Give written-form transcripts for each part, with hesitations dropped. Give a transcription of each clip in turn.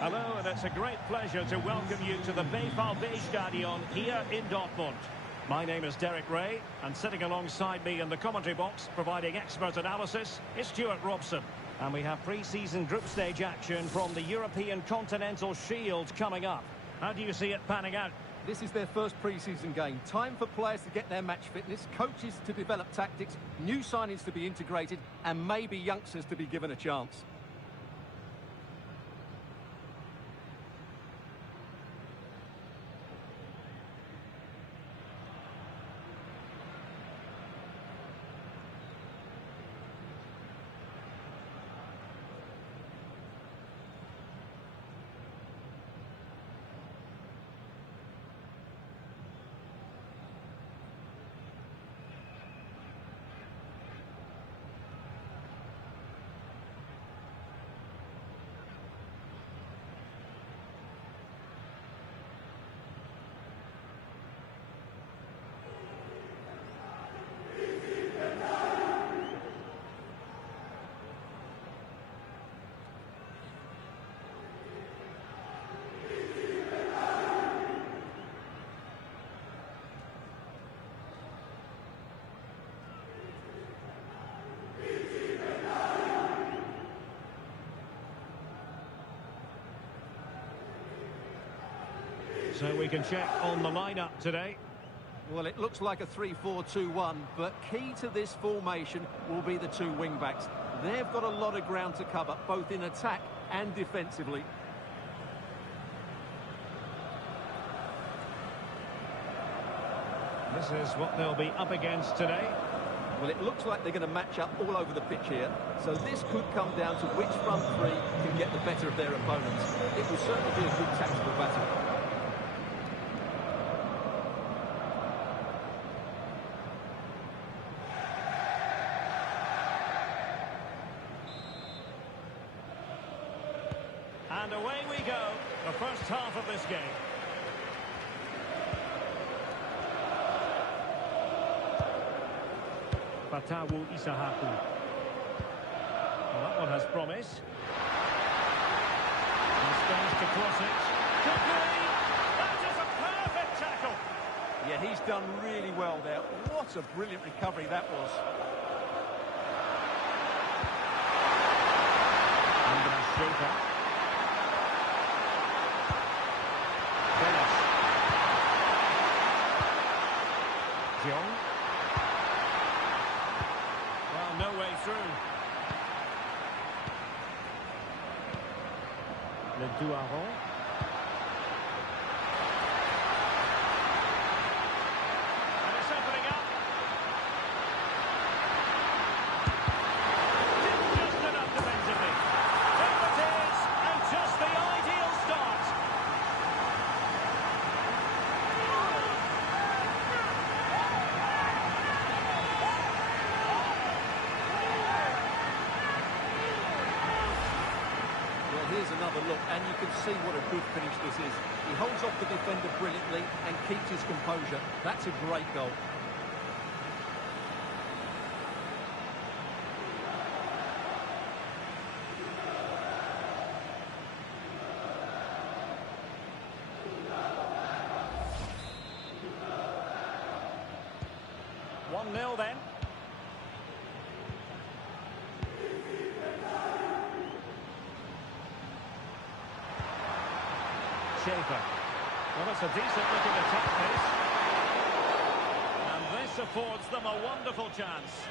Hello, and it's a great pleasure to welcome you to the Stadion here in Dortmund. My name is Derek Ray, and sitting alongside me in the commentary box, providing expert analysis, is Stuart Robson. And we have pre-season group stage action from the European Continental Shield coming up. How do you see it panning out? This is their first pre-season game. Time for players to get their match fitness, coaches to develop tactics, new signings to be integrated, and maybe youngsters to be given a chance. So we can check on the lineup today. Well, it looks like a 3-4-2-1, but key to this formation will be the two wing-backs. They've got a lot of ground to cover, both in attack and defensively. This is what they'll be up against today. Well, it looks like they're going to match up all over the pitch here. So this could come down to which front three can get the better of their opponents. It will certainly be a good tactical battle. And away we go, the first half of this game. Fatawu Isahaku. Well, that one has promise. He stands to cross it. Could be! That is a perfect tackle! Yeah, he's done really well there. What a brilliant recovery that was. Andras Shaker. John. Well, no way through. Le Douaron. And it's opening up. Just enough defensively. There it is, and just the ideal start. Here's another look, and you can see what a good finish this is. He holds off the defender brilliantly and keeps his composure. That's a great goal. One 0 then. Shaker. Well, that's a decent-looking attack pace. And this affords them a wonderful chance.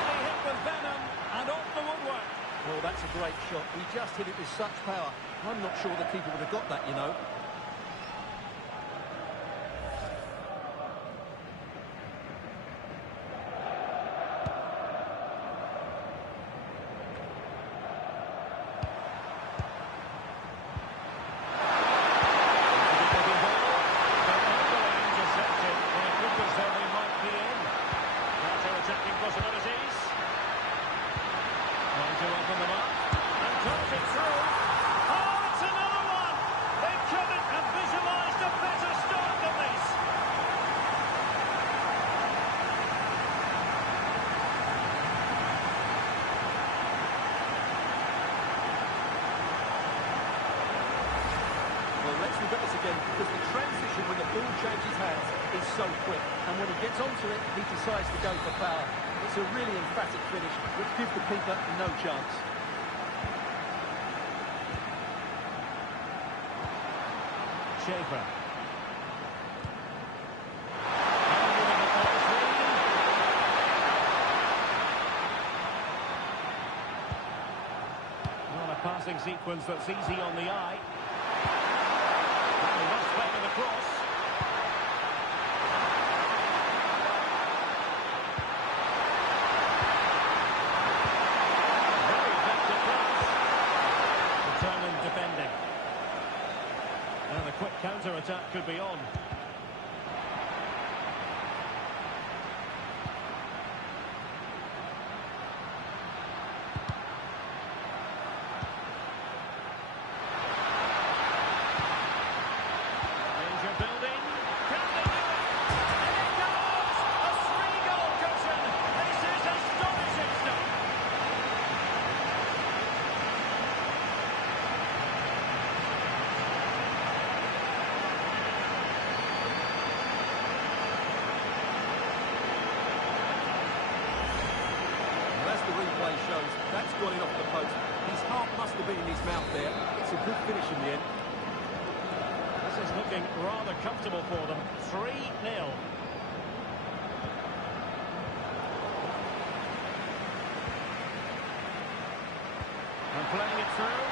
Really hit with venom and off the woodwork. Well, that's a great shot. He just hit it with such power. I'm not sure the keeper would have got that, you know. To open them up and toss it through. Oh, it's another one! They couldn't let's look at this again, because the transition when the ball changes hands is so quick. And when he gets onto it, he decides to go for power. It's a really emphatic finish, which gives the keeper no chance. Schaefer. Not a passing sequence that's easy on the eye. Well, that's back of the cross. Very effective pass. Determined defending. And the quick counter-attack could be on. Danger building. Can they do it? And it goes! A three-goal cushion! This is astonishing stuff! As the replay shows, that's got it off the post. His heart must have been in his mouth there. It's a good finish in the end. This is looking rather comfortable for them. 3-0. And playing it through.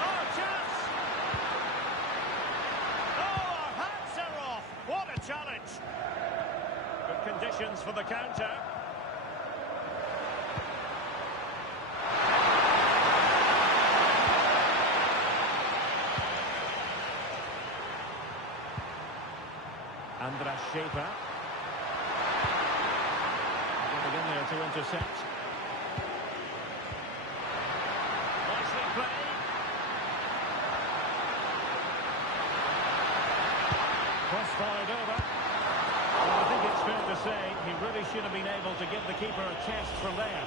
Oh, chance! Oh, our hats are off! What a challenge! Good conditions for the counter. Andras Schaefer. Getting in there to intercept. Nicely played. Cross-fired over. Well, I think it's fair to say he really should have been able to give the keeper a test from there.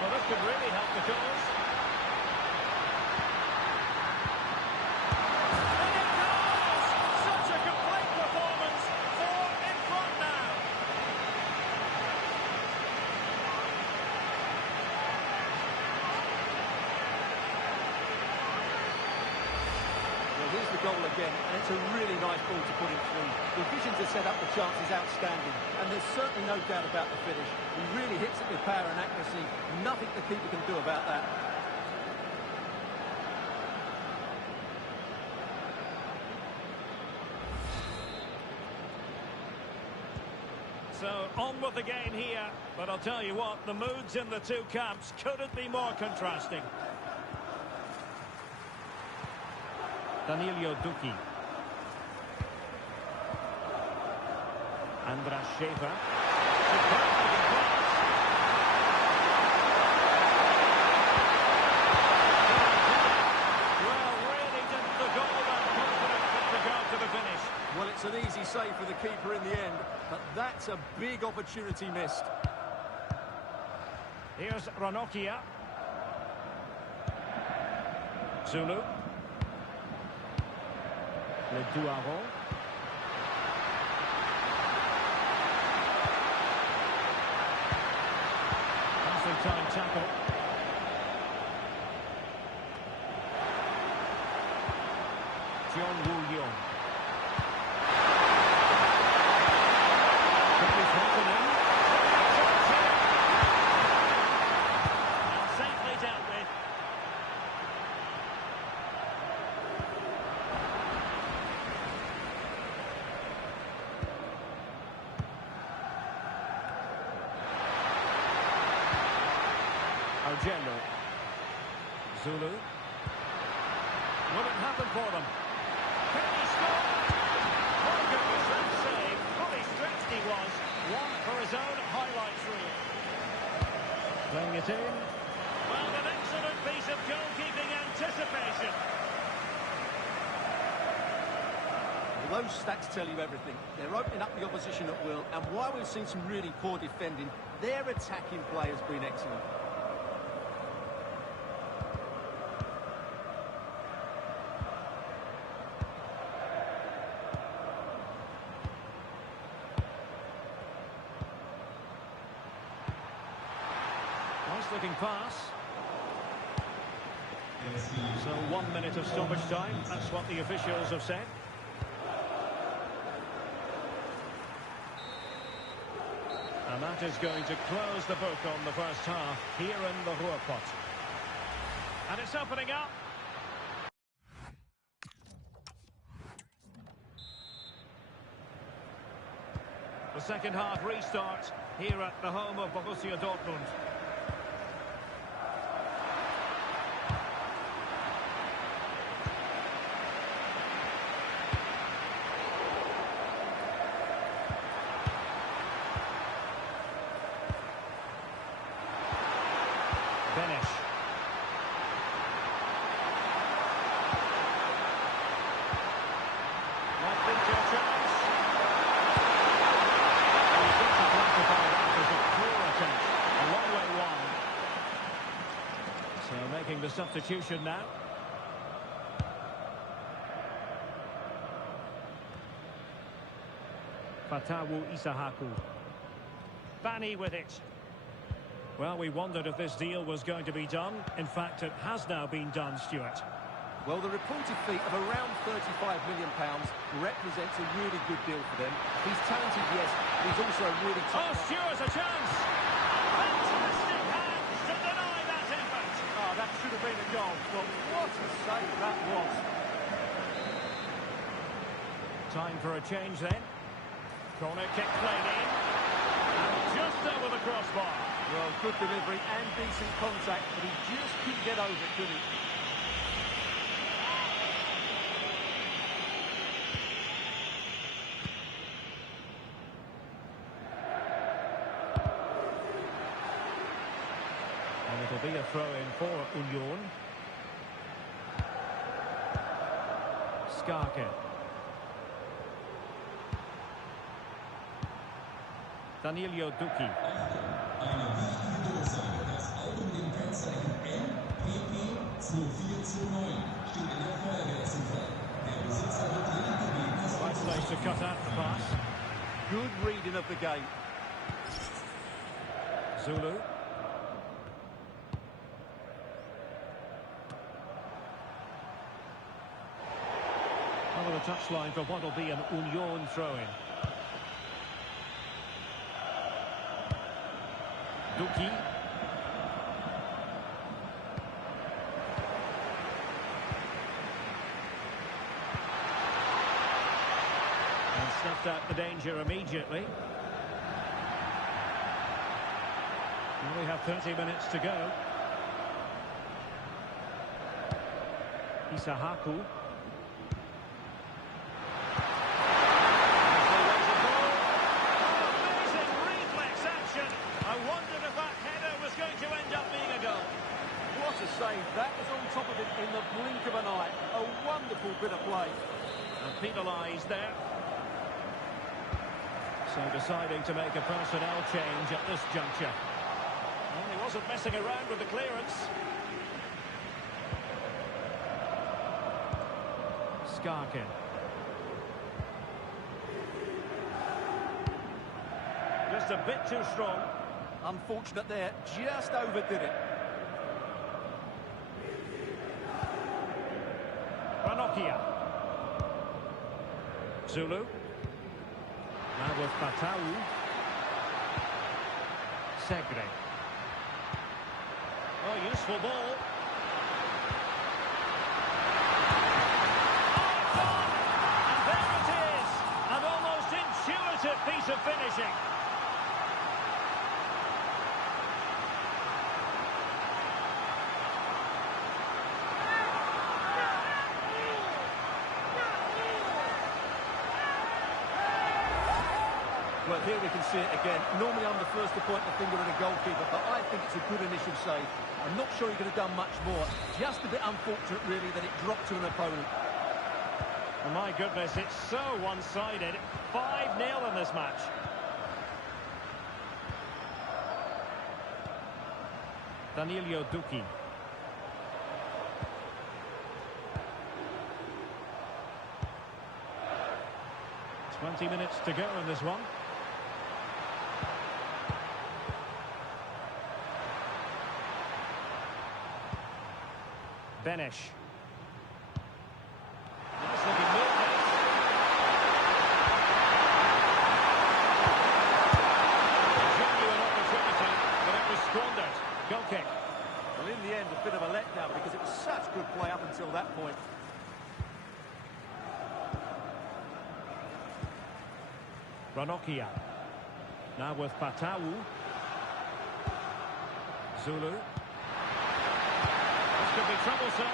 Well, this could really help the cause. And it goes! Such a complete performance. 4 in front now. Well, here's the goal again, and it's a really nice ball to put it through. The vision to set up the chance is outstanding, and there's certainly no doubt about the finish. He really hits it with power and accuracy. Nothing the keeper can do about that. So, on with the game here. But I'll tell you what, the moods in the two camps couldn't be more contrasting. Danilo Duki. Andras Schaefer. Well, really didn't look all that confident with regard to the finish. Well, it's an easy save for the keeper in the end, but that's a big opportunity missed. Here's Ranocchia. Zulu. Le Duaro. Passing time tackle. John Woo-Young. It's happening. And safely dealt with. Argello. Zulu. Will it happen for them? Can he score? Morgan was that save. Fully stretched he was. One for his own highlights reel. Playing it in. Well, an excellent piece of goalkeeping anticipation. Well, those stats tell you everything. They're opening up the opposition at will, and while we've seen some really poor defending, their attacking play has been excellent. Nice looking pass. So 1 minute of stoppage time, that's what the officials have said. And that is going to close the book on the first half here in the Ruhrpott. And it's opening up. The second half restart here at the home of Borussia Dortmund. Finish. Might lead to a chance. He's got to classify that as a poor attempt. A long way wide. So making the substitution now. Fatawu Isahaku. Bani with it. Well, we wondered if this deal was going to be done. In fact, it has now been done, Stuart. Well, the reported fee of around £35 million represents a really good deal for them. He's talented, yes, but he's also a really tough... Oh, Stuart's a chance! Fantastic hands to deny that effort! Oh, that should have been a goal. Well, what a save that was. Time for a change then. Corner kick played in. And just over the crossbar. Well, good delivery and decent contact, but he just couldn't get over it, could he? And it'll be a throw-in for Union. Skarke. Danilo Duki. Eine wichtige Durchsage. Das Auto mit dem Kennzeichen MPP2429 steht in der Feuerwehrzufall. Der Besitzer wird jeden gebeten, Right place to cut out the pass. Good reading of the game. Zulu. Over the touchline for what will be an Union throw-in. Duki. And snuffed out the danger immediately. And we have 30 minutes to go. Isahaku. That was on top of it in the blink of an eye. A wonderful bit of play. And penalised there. So deciding to make a personnel change at this juncture. Well, he wasn't messing around with the clearance. Skarke. Just a bit too strong. Unfortunate there, just overdid it. Ranocchia. Zulu. Now with Fatawu. Segre. Oh, useful ball. And there it is. An almost intuitive piece of finishing. Well, here we can see it again. Normally I'm the first to point the finger at a goalkeeper, but I think it's a good initial save. I'm not sure he could have done much more. Just a bit unfortunate, really, that it dropped to an opponent. Oh, my goodness, it's so one-sided. 5-0 in this match. Danilo Duki. Twenty minutes to go in this one. Benish. Nice looking movement. Genuine opportunity, but it was squandered. Goal kick. Well, in the end, a bit of a letdown because it was such good play up until that point. Ranocchia. Now with Patau. Zulu. This could be troublesome.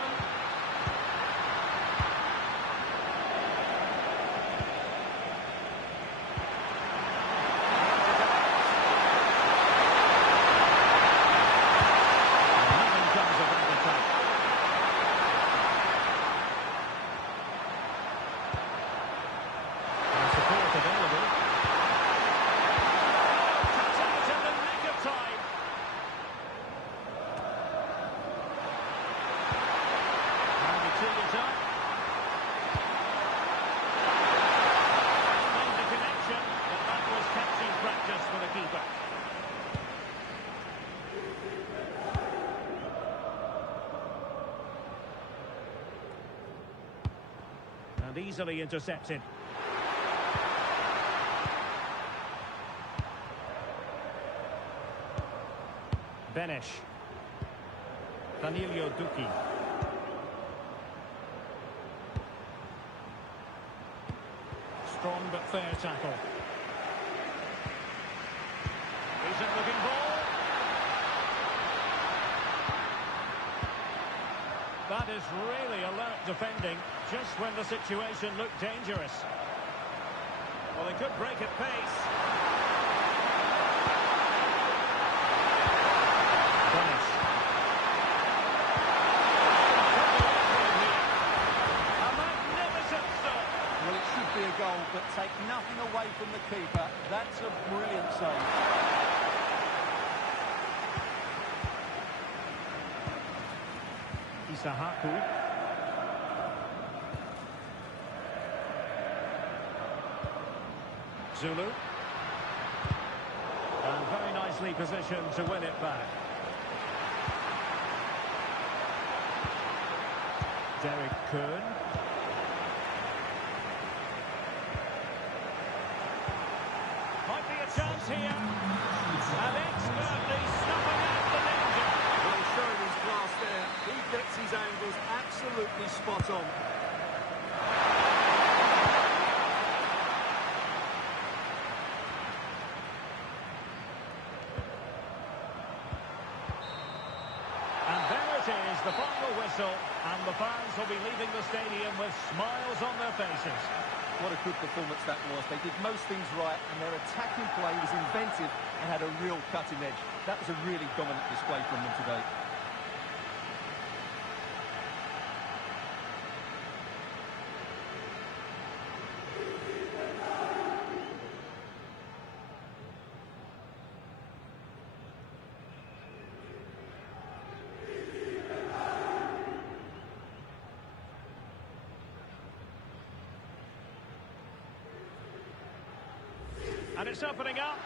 Nothing comes of that attack. And support available. Cuts out in the nick of time. It up. Made the connection, but that was catching practice for the keeper. And easily intercepted. Benish. Danilo Duki. Strong but fair tackle. Decent looking ball. That is really alert defending, just when the situation looked dangerous. Well, they could break at pace. Benish. A magnificent stop. Well, it should be a goal, but take nothing away from the keeper. That's a brilliant save. Isahaku. Zulu. And very nicely positioned to win it back. Derek Kern. Might be a chance here. And expertly snuffing out the danger. Well, showing his class there. He gets his angles absolutely spot on. And there it is, the final whistle, and the fans will be leaving the stadium with smiles on their faces. What a good performance that was. They did most things right, and their attacking play was inventive and had a real cutting edge. That was a really dominant display from them today. And it's opening up.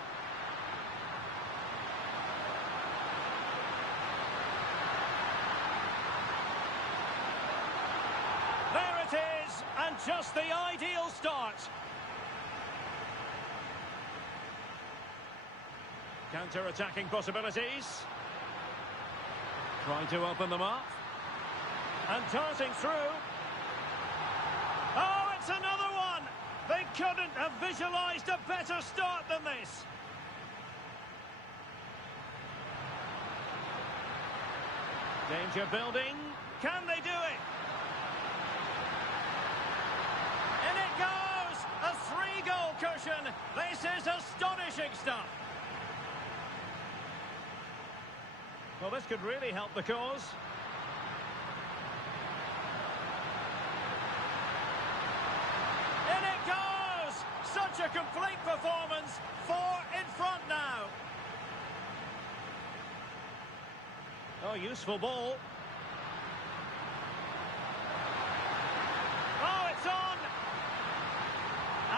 There it is, and just the ideal start. Counter-attacking possibilities. Trying to open them up. And darting through. Oh, it's another one! They couldn't have visualised a better start than this. Danger building. Can they do it? In it goes! A 3-goal cushion. This is astonishing stuff. Well, this could really help the cause. a complete performance. 4 in front now. Oh, useful ball. Oh, it's on!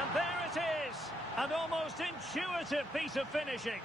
And there it is. An almost intuitive piece of finishing.